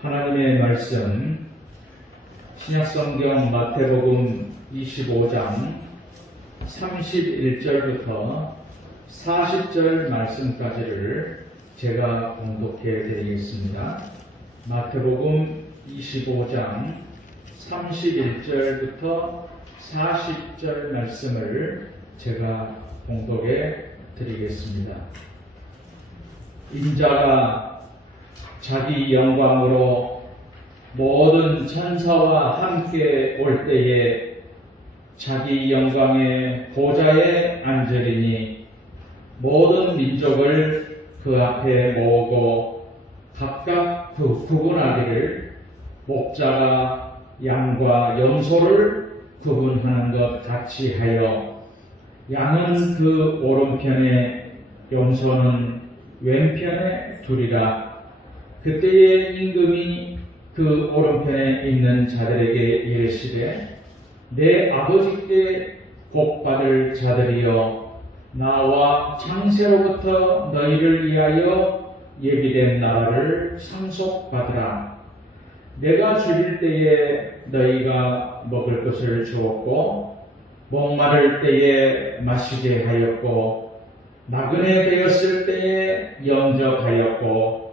하나님의 말씀 신약성경 마태복음 25장 31절부터 40절 말씀까지를 제가 봉독해 드리겠습니다. 마태복음 25장 31절부터 40절 말씀을 제가 봉독해 드리겠습니다. 인자가 자기 영광으로 모든 천사와 함께 올 때에 자기 영광의 보좌에 앉으리니 모든 민족을 그 앞에 모으고 각각 구분하기를 목자가 양과 염소를 구분하는 것 같이 하여 양은 그 오른편에 염소는 왼편에 두리라. 그때에 임금이 그 오른편에 있는 자들에게 이르시되 내 아버지께 복받을 자들이여 나와 창세로부터 너희를 위하여 예비된 나라를 상속받으라. 내가 줄일 때에 너희가 먹을 것을 주었고 목마를 때에 마시게 하였고 나그네 되었을 때에 영접하였고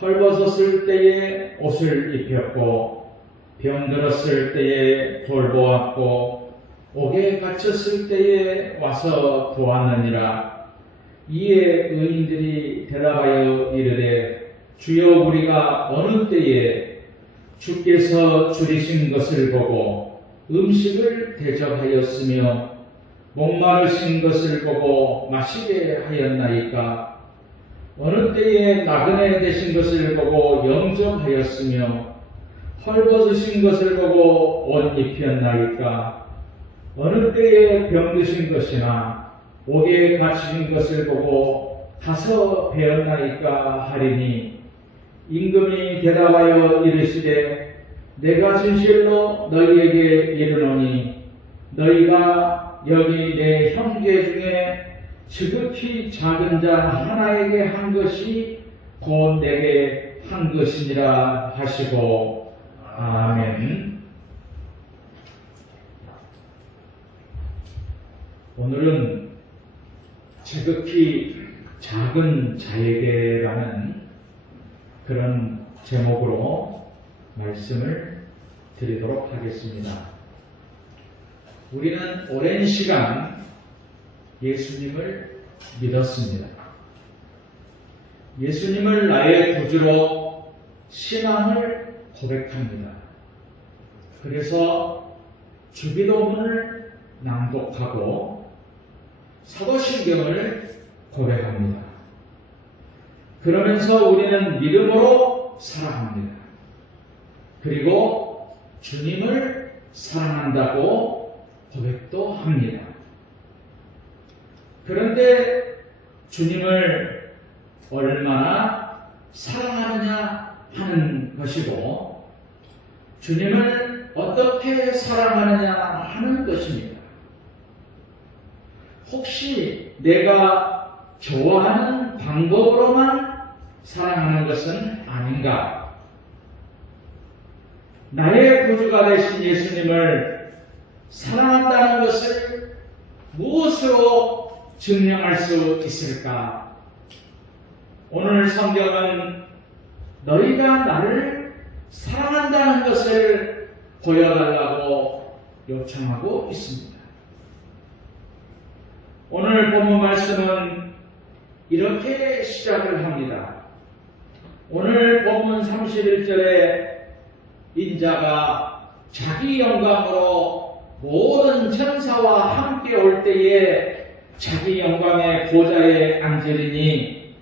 헐벗었을 때에 옷을 입혔고 병들었을 때에 돌보았고 옥에 갇혔을 때에 와서 도왔느니라. 이에 의인들이 대답하여 이르되 주여 우리가 어느 때에 주께서 줄이신 것을 보고 음식을 대접하였으며 목마르신 것을 보고 마시게 하였나이까? 어느 때에 나그네 되신 것을 보고 영접하였으며 헐벗으신 것을 보고 옷 입혔나이까? 어느 때에 병드신 것이나 옥에 갇히신 것을 보고 가서 배웠나이까 하리니 임금이 대답하여 이르시되 내가 진실로 너희에게 이르노니 너희가 여기 내 형제 중에 지극히 작은 자 하나에게 한 것이 곧 내게 한 것이니라 하시고 아멘. 오늘은 지극히 작은 자에게라는 그런 제목으로 말씀을 드리도록 하겠습니다. 우리는 오랜 시간 예수님을 믿었습니다. 예수님을 나의 구주로 신앙을 고백합니다. 그래서 주기도문을 낭독하고 사도신경을 고백합니다. 그러면서 우리는 믿음으로 살아갑니다. 그리고 주님을 사랑한다고 고백도 합니다. 그런데 주님을 얼마나 사랑하느냐 하는 것이고 주님을 어떻게 사랑하느냐 하는 것입니다. 혹시 내가 좋아하는 방법으로만 사랑하는 것은 아닌가? 나의 구주가 되신 예수님을 사랑한다는 것을 무엇으로 증명할 수 있을까? 오늘 성경은 너희가 나를 사랑한다는 것을 보여달라고 요청하고 있습니다. 오늘 본문 말씀은 이렇게 시작을 합니다. 오늘 본문 31절에 인자가 자기 영광으로 모든 천사와 함께 올 때에 자기 영광의 보좌에 앉으리니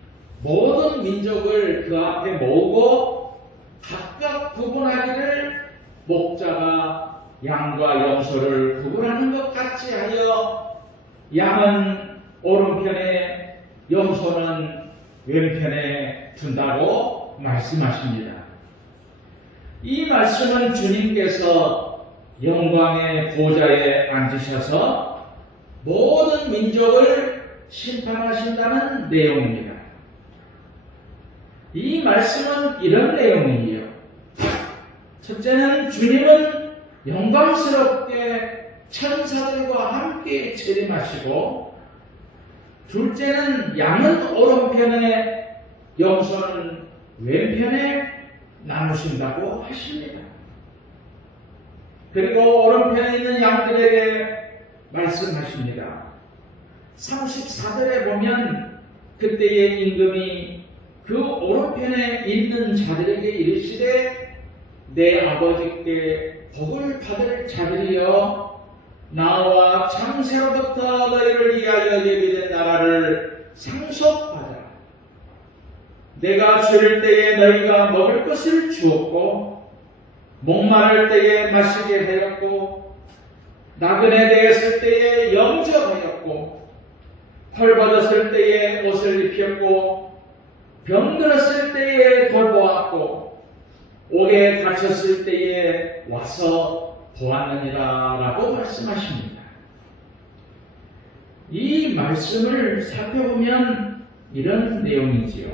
모든 민족을 그 앞에 모으고 각각 구분하기를 목자가 양과 염소를 구분하는 것 같이 하여 양은 오른편에 염소는 왼편에 둔다고 말씀하십니다. 이 말씀은 주님께서 영광의 보좌에 앉으셔서 모든 민족을 심판하신다는 내용입니다. 이 말씀은 이런 내용이에요. 첫째는 주님은 영광스럽게 천사들과 함께 재림하시고, 둘째는 양은 오른편에 염소는 왼편에 나누신다고 하십니다. 그리고 오른편에 있는 양들에게 말씀하십니다. 34절에 보면 그때의 임금이 그 오른편에 있는 자들에게 이르시되 내 아버지께 복을 받을 자들이여 나와 창세로부터 너희를 위하여 예비된 나라를 상속받아라. 내가 줄일 때에 너희가 먹을 것을 주었고 목마를 때에 마시게 하였고 나그네 되었을 때에 영접하였고 헐벗었을 때에 옷을 입혔고 병들었을 때에 돌보았고 옥에 갇혔을 때에 와서 보았느니라 라고 말씀하십니다. 이 말씀을 살펴보면 이런 내용이지요.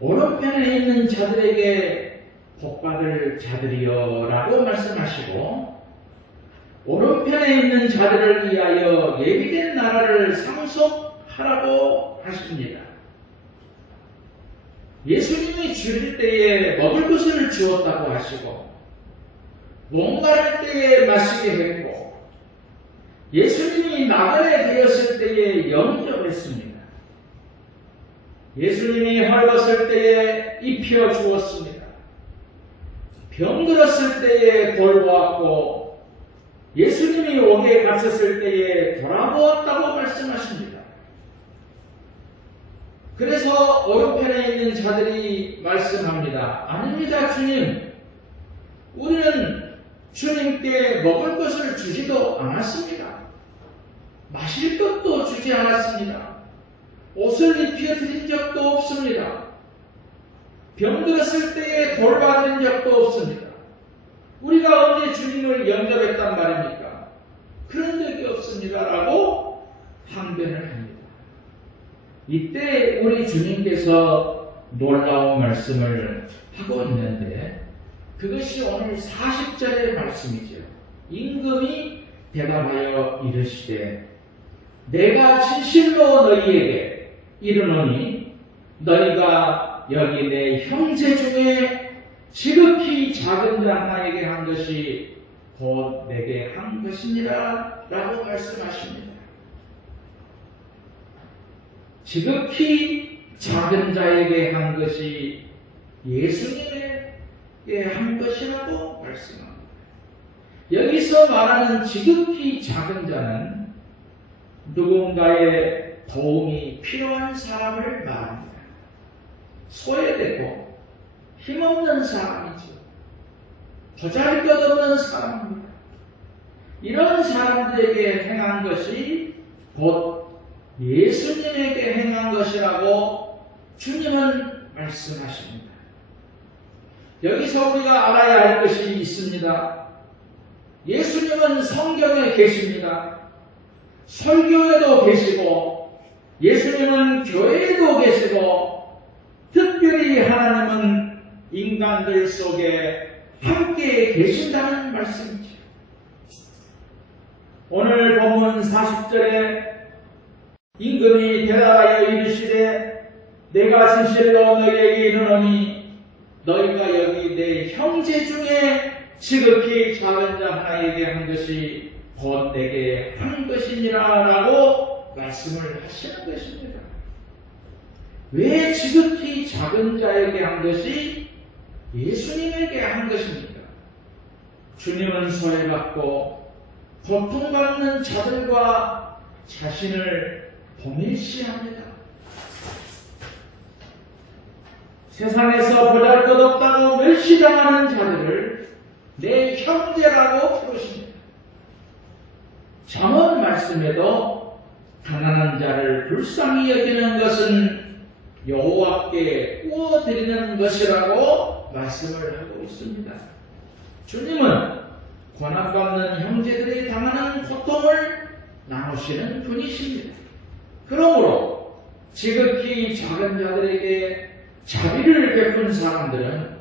오른편에 있는 자들에게 복받을 자들이여 라고 말씀하시고, 오른편에 있는 자들을 위하여 예비된 나라를 상속하라고 하십니다. 예수님이 줄일 때에 먹을 것을 주었다고 하시고, 목마를 때에 마시게 했고, 예수님이 나그네 되었을 때에 영접했습니다. 예수님이 헐벗을 때에 입혀 주었습니다. 병들었을 때에 돌보았고, 예수님이 옥에 갇혔을 때에 돌아보았다고 말씀하십니다. 그래서 오른편에 있는 자들이 말씀합니다. 아닙니다, 주님. 우리는 주님께 먹을 것을 주지도 않았습니다. 마실 것도 주지 않았습니다. 옷을 입혀 드린 적도 없습니다. 병들었을 때에 돌봐드린 적도 없습니다. 우리가 언제 주님을 영접했단 말입니까? 그런 적이 없습니다. 라고 항변을 합니다. 이때 우리 주님께서 놀라운 말씀을 하고 있는데, 그것이 오늘 40절의 말씀이죠. 임금이 대답하여 이르시되 내가 진실로 너희에게 이르노니 너희가 여기 내 형제 중에 지극히 작은 자 하나에게 한 것이 곧 내게 한 것이니라 라고 말씀하십니다. 지극히 작은 자에게 한 것이 예수님에게 한 것이라고 말씀합니다. 여기서 말하는 지극히 작은 자는 누군가의 도움이 필요한 사람을 말합니다. 소외되고 힘없는 사람이죠. 보잘것없는 사람입니다. 이런 사람들에게 행한 것이 곧 예수님에게 행한 것이라고 주님은 말씀하십니다. 여기서 우리가 알아야 할 것이 있습니다. 예수님은 성경에 계십니다. 설교에도 계시고 예수님은 교회에도 계시고 특별히 하나님은 인간들 속에 함께 계신다는 말씀이죠. 오늘 본문 40절에 임금이 대답하여 이르시되 내가 진실로 너희에게 이르노니 너희가 여기 내 형제 중에 지극히 작은 자 하나에게 한 것이 곧 내게 한 것이니라 라고 말씀을 하시는 것입니다. 왜 지극히 작은 자에게 한 것이 예수님에게 한 것입니까? 주님은 소외받고 고통받는 자들과 자신을 동일시합니다. 세상에서 보잘것없다고 멸시당하는 자들을 내 형제라고 부르십니다. 잠언 말씀에도 가난한 자를 불쌍히 여기는 것은 여호와께 구워드리는 것이라고 말씀을 하고 있습니다. 주님은 고난받는 형제들이 당하는 고통을 나누시는 분이십니다. 그러므로 지극히 작은 자들에게 자비를 베푼 사람들은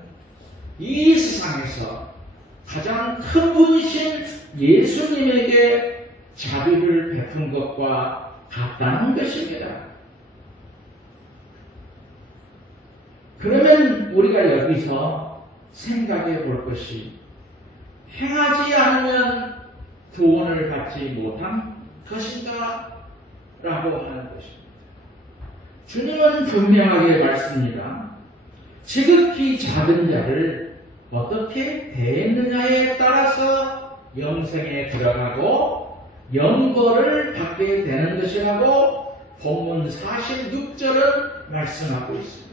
이 세상에서 가장 큰 분이신 예수님에게 자비를 베푼 것과 같다는 것입니다. 그러면 우리가 여기서 생각해 볼 것이, 행하지 않으면 구원을 받지 못한 것인가? 라고 하는 것입니다. 주님은 분명하게 말씀합니다. 지극히 작은 자를 어떻게 대했느냐에 따라서 영생에 들어가고 영벌을 받게 되는 것이라고 본문 46절은 말씀하고 있습니다.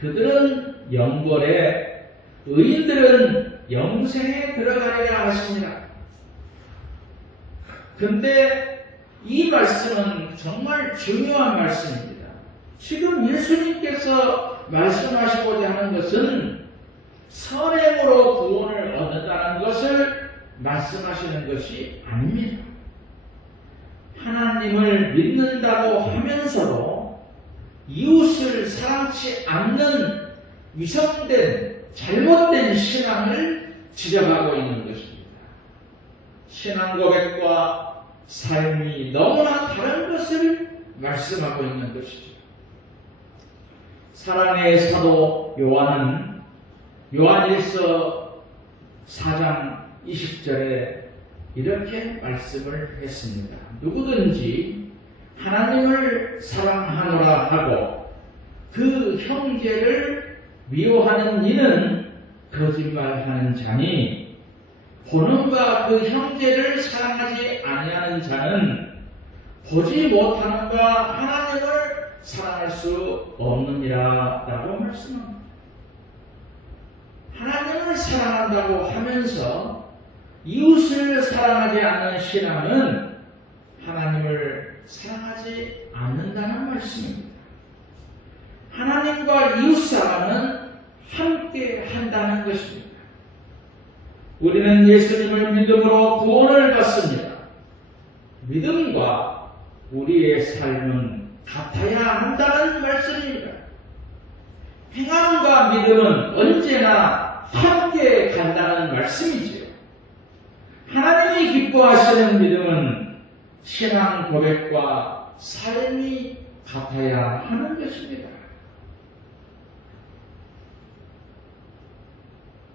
그들은 영벌에, 의인들은 영생에 들어가리라 하십니다. 근데 이 말씀은 정말 중요한 말씀입니다. 지금 예수님께서 말씀하시고자 하는 것은 선행으로 구원을 얻는다는 것을 말씀하시는 것이 아닙니다. 하나님을 믿는다고 하면서도 이웃을 사랑치 않는 위선된 잘못된 신앙을 지적하고 있는 것입니다. 신앙 고백과 삶이 너무나 다른 것을 말씀하고 있는 것이죠. 사랑의 사도 요한은 요한일서 4장 20절에 이렇게 말씀을 했습니다. 누구든지 하나님을 사랑하노라 하고 그 형제를 미워하는 이는 거짓말하는 자니, 보는가 그 형제를 사랑하지 아니하는 자는 보지 못하는가 하나님을 사랑할 수 없느니라 라고 말씀합니다. 하나님을 사랑한다고 하면서 이웃을 사랑하지 않는 신앙은 하나님을 사랑하지 않는다는 말씀입니다. 하나님과 이웃사랑은 함께 한다는 것입니다. 우리는 예수님을 믿음으로 구원을 받습니다. 믿음과 우리의 삶은 같아야 한다는 말씀입니다. 행함과 믿음은 언제나 함께 간다는 말씀이지요. 하나님이 기뻐하시는 믿음은 신앙 고백과 삶이 같아야 하는 것입니다.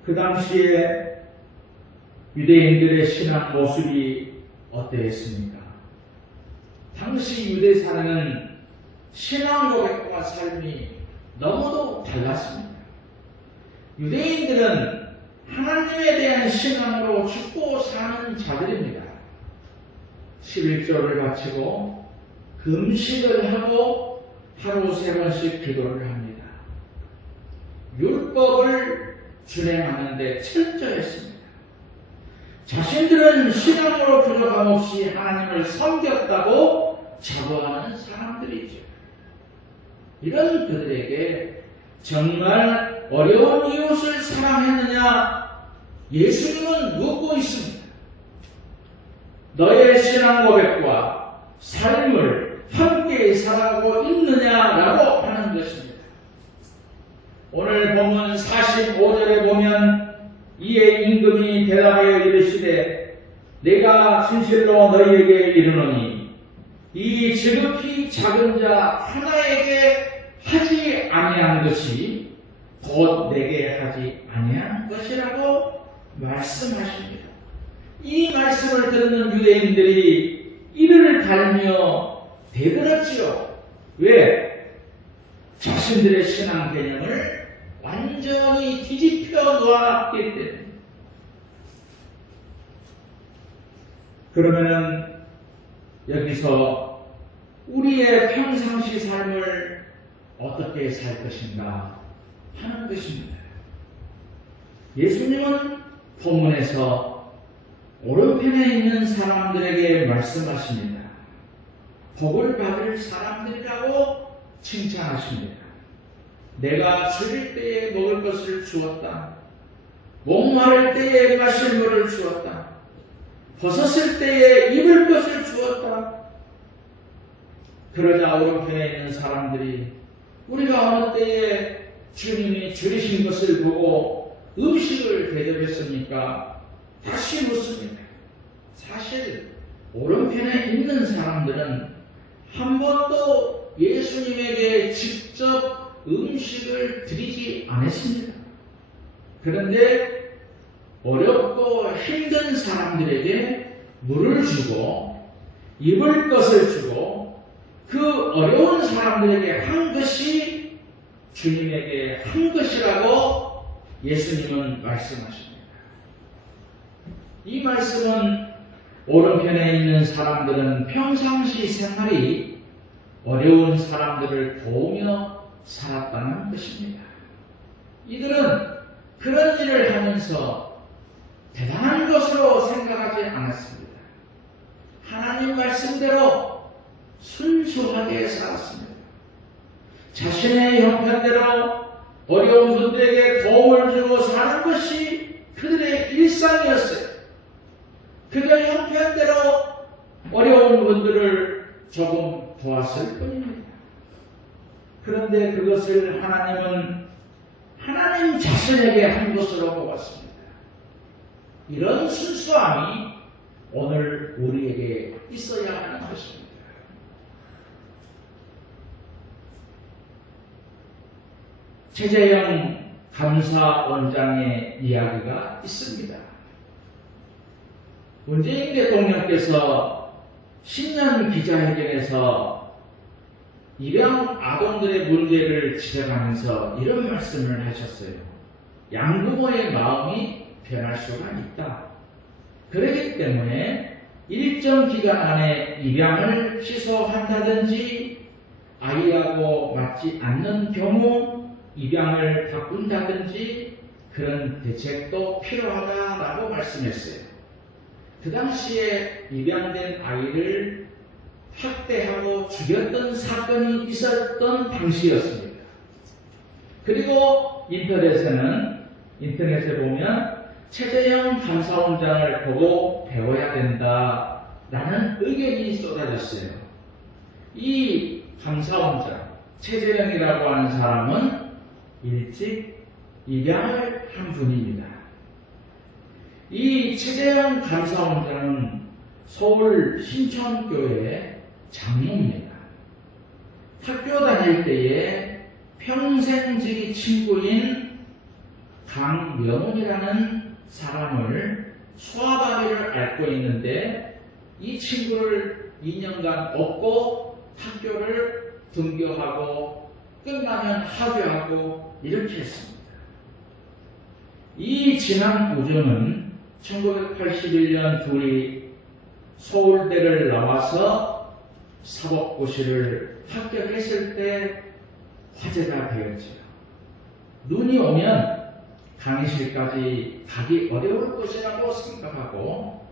그 당시에 유대인들의 신앙 모습이 어떠했습니까? 당시 유대 사회는 신앙 고백과 삶이 너무도 달랐습니다. 유대인들은 하나님에 대한 신앙으로 죽고 사는 자들입니다. 11조를 바치고 금식을 하고 하루 3번씩 기도를 합니다. 율법을 준행하는 데 철저했습니다. 자신들은 신앙으로 부족함 없이 하나님을 섬겼다고 자부하는 사람들이죠. 이런 그들에게 정말 어려운 이웃을 사랑했느냐? 예수님은 묻고 있습니다. 너의 신앙 고백과 삶을 함께 살아가고 있느냐라고 하는 것입니다. 오늘 본문 45절에 보면 이에 임금이 대답하여 이르시되 내가 진실로 너희에게 이르노니 이 지극히 작은 자 하나에게 하지 아니한 것이 곧 내게 하지 아니한 것이라고 말씀하십니다. 이 말씀을 듣는 유대인들이 이를 달며 대들었지요. 왜? 자신들의 신앙 개념을 완전히 뒤집혀 놓았기 때문에. 그러면은 여기서 우리의 평상시 삶을 어떻게 살 것인가 하는 것입니다. 예수님은 본문에서 오른편에 있는 사람들에게 말씀하십니다. 복을 받을 사람들이라고 칭찬하십니다. 내가 줄일 때에 먹을 것을 주었다. 목마를 때에 마실 물을 주었다. 벗었을 때에 입을 것을 주었다. 그러자 오른편에 있는 사람들이 우리가 어느 때에 주님이 줄이신 것을 보고 음식을 대접했습니까? 다시 묻습니다. 사실 오른편에 있는 사람들은 한 번도 예수님에게 직접 음식을 드리지 않았습니다. 그런데 어렵고 힘든 사람들에게 물을 주고 입을 것을 주고 그 어려운 사람들에게 한 것이 주님에게 한 것이라고 예수님은 말씀하십니다. 이 말씀은 오른편에 있는 사람들은 평상시 생활이 어려운 사람들을 도우며 살았다는 것입니다. 이들은 그런 일을 하면서 대단한 것으로 생각하지 않았습니다. 하나님 말씀대로 순수하게 살았습니다. 자신의 형편대로 어려운 분들에게 도움을 주고 사는 것이 그들의 일상이었어요. 그들 형편대로 어려운 분들을 조금 도왔을 뿐입니다. 그런데 그것을 하나님은 하나님 자신에게 한 것으로 보았습니다. 이런 순수함이 오늘 우리에게 있어야 하는 것입니다. 최재형 감사원장의 이야기가 있습니다. 문재인 대통령께서 신년 기자회견에서 입양 아동들의 문제를 지적하면서 이런 말씀을 하셨어요. 양부모의 마음이 변할 수가 있다. 그렇기 때문에 일정 기간 안에 입양을 취소한다든지 아이하고 맞지 않는 경우 입양을 바꾼다든지 그런 대책도 필요하다라고 말씀했어요. 그 당시에 입양된 아이를 학대하고 죽였던 사건이 있었던 당시였습니다. 그리고 인터넷에 보면 최재형 감사원장을 보고 배워야 된다라는 의견이 쏟아졌어요. 이 감사원장, 최재형이라고 하는 사람은 일찍 입양을 한 분입니다. 이 최재형 감사원장은 서울 신천교회 장로입니다. 학교 다닐 때에 평생지기 친구인 강명훈이라는 사람을 수아바비를 앓고 있는데 이 친구를 2년간 업고 학교를 등교하고 끝나면 하교하고 이렇게 했습니다. 이 진한 우정은 1981년 둘이 서울대를 나와서 사법고시를 합격했을 때 화제가 되었죠. 눈이 오면 강의실까지 가기 어려울 것이라고 생각하고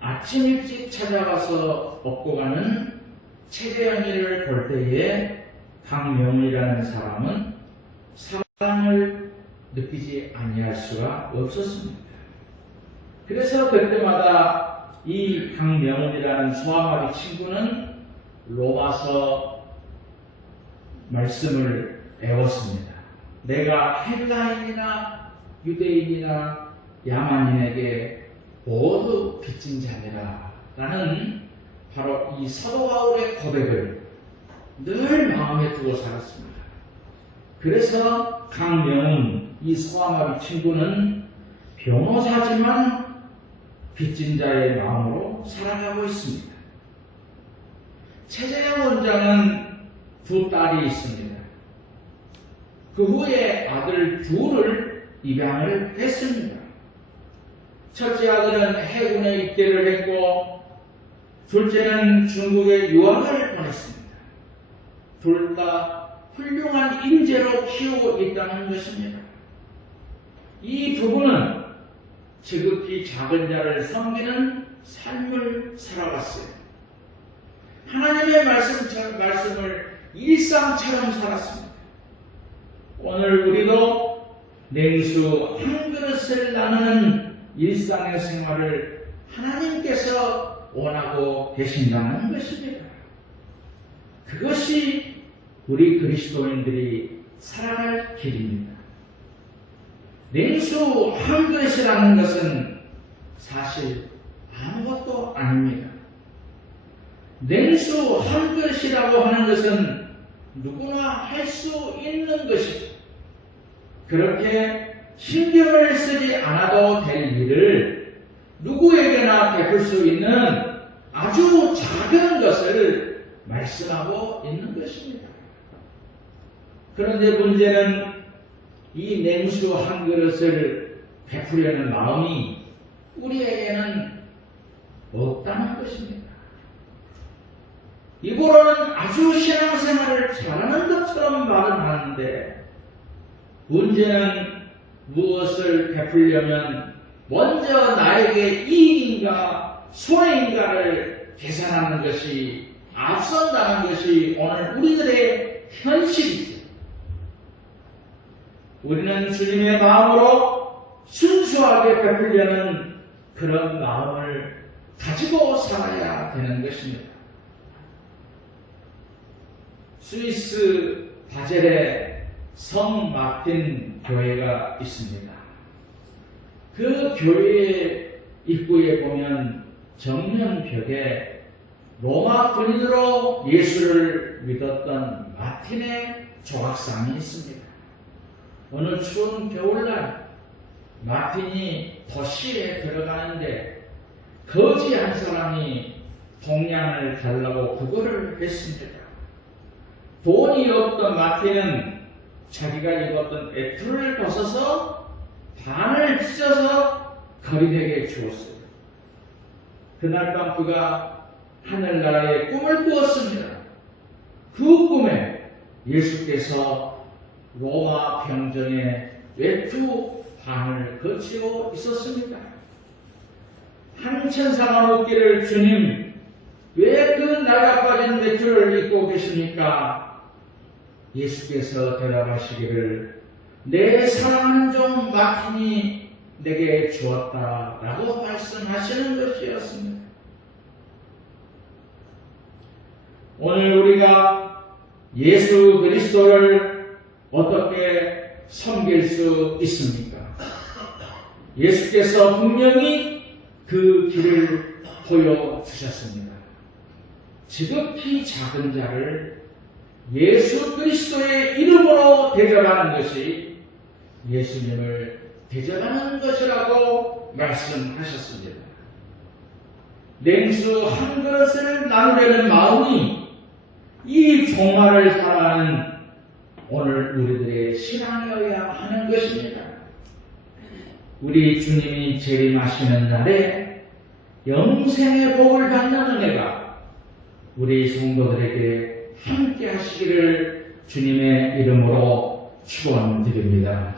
아침 일찍 찾아가서 업고 가는 최재형이를 볼 때에 강명훈이라는 사람은 사랑을 느끼지 아니할 수가 없었습니다. 그래서 그때마다 이 강명훈이라는 소아마비 친구는 로마서 말씀을 외웠습니다. 내가 헬라인이나 유대인이나 야만인에게 모두 빚진 자니라 라는 바로 이 사도 바울의 고백을 늘 마음에 두고 살았습니다. 그래서 강명훈 이 소아마비 친구는 변호사지만 빚진 자의 마음으로 살아가고 있습니다. 최재형 원장은 두 딸이 있습니다. 그 후에 아들 둘을 입양을 했습니다. 첫째 아들은 해군에 입대를 했고 둘째는 중국에 유학을 보냈습니다. 둘 다 훌륭한 인재로 키우고 있다는 것입니다. 이 부부는 지극히 작은 자를 섬기는 삶을 살아왔어요. 하나님의 말씀을 일상처럼 살았습니다. 오늘 우리도 냉수 한 그릇을 나누는 일상의 생활을 하나님께서 원하고 계신다는 것입니다. 그것이 우리 그리스도인들이 살아갈 길입니다. 냉수 한 그릇이라는 것은 사실 아무것도 아닙니다. 냉수 한 그릇이라고 하는 것은 누구나 할 수 있는 것이죠. 그렇게 신경을 쓰지 않아도 될 일을 누구에게나 베풀 수 있는 아주 작은 것을 말씀하고 있는 것입니다. 그런데 문제는 이 냉수 한 그릇을 베풀려는 마음이 우리에게는 없다는 것입니다. 입으로는 아주 신앙생활을 잘하는 것처럼 말은 하는데 문제는 무엇을 베풀려면 먼저 나에게 이익인가 손해인가를 계산하는 것이 앞선다는 것이 오늘 우리들의 현실이죠. 우리는 주님의 마음으로 순수하게 베풀려는 그런 마음을 가지고 살아야 되는 것입니다. 스위스 바젤에 성 마틴 교회가 있습니다. 그 교회 입구에 보면 정면벽에 로마 군인으로 예수를 믿었던 마틴의 조각상이 있습니다. 어느 추운 겨울날 마틴이 도시에 들어가는데 거지 한 사람이 동량을 달라고 구걸을 했습니다. 돈이 없던 마틴은 자기가 입었던 애투를 벗어서 반을 찢어서 거린에게 주었어요. 그날 밤 그가 하늘나라의 꿈을 꾸었습니다. 그 꿈에 예수께서 로마 병정의 외투 반을 거치고 있었습니다. 한 천사가 묻기를 주님 왜 그 나가 빠진 외투를 입고 계십니까? 예수께서 대답하시기를 내 사랑하는 종 마틴이 내게 주었다라고 말씀하시는 것이었습니다. 오늘 우리가 예수 그리스도를 어떻게 섬길 수 있습니까? 예수께서 분명히 그 길을 보여주셨습니다. 지극히 작은 자를 예수 그리스도의 이름으로 대접하는 것이 예수님을 대접하는 것이라고 말씀하셨습니다. 냉수 한 그릇을 나누려는 마음이 이 종말을 살아가는 오늘 우리들의 신앙이어야 하는 것입니다. 우리 주님이 재림하시는 날에 영생의 복을 받는 은혜가 우리 성도들에게 함께 하시기를 주님의 이름으로 축원드립니다.